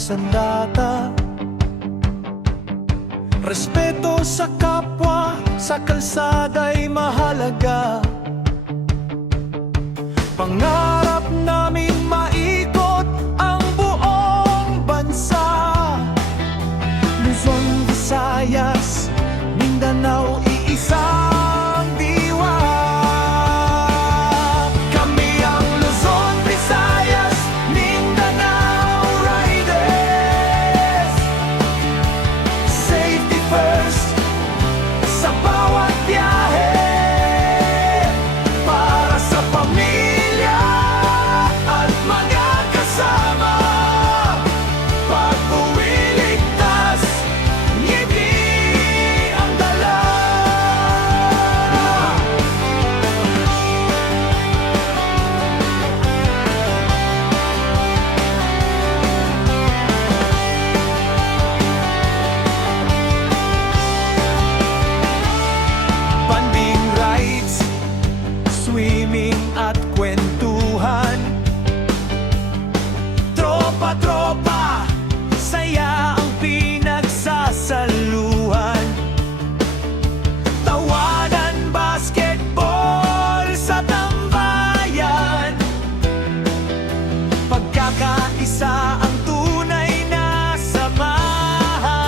sandata. Respeto sa kapwa, sa kalsada'y mahalaga. Pangarap namin maikot ang buong bansa. Luzon, Visayas, Mindanao, iisang diwa. Kami ang Luzon, Visayas, Mindanao Riders. Safety first sa bawat biyahe, para sa pamilya at mga kasama. Pag-uwi ligtas, ngiti ang dala. Banding rides, swimming at kwentuhan. Tropa-tropa, saya ang pinagsasaluhan. Tawanan, basketball sa tambayan. Pagkakaisa ang tunay na samahan.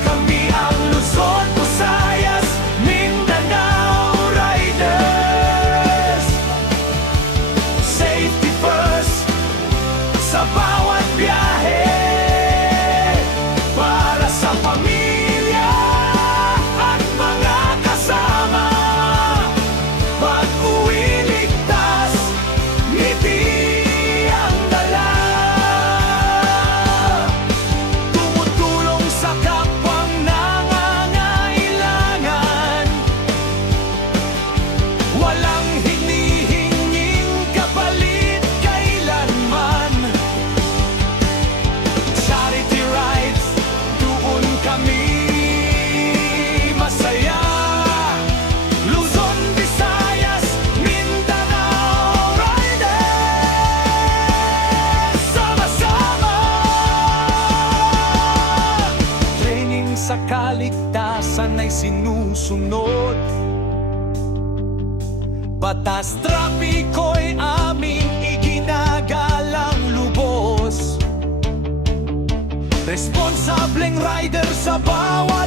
Kami ang Luzon, Visayas, Mindanao Riders. Safety first sa bawat biyahe, para sa pamilya at mga kasama. Pag-uwi ligtas, ngiti ang dala. Tumutulong sa kapwang nangangailangan. Walang hinihinging kapalit kailanman. Charity rides, doon kami masaya. Luzon, Visayas, Mindanao Riders. Sama-sama. Training sa kaligtasan ay sinusunod. Batas trapiko'y aming iginagalang lubos. Responsableng rider sa bawat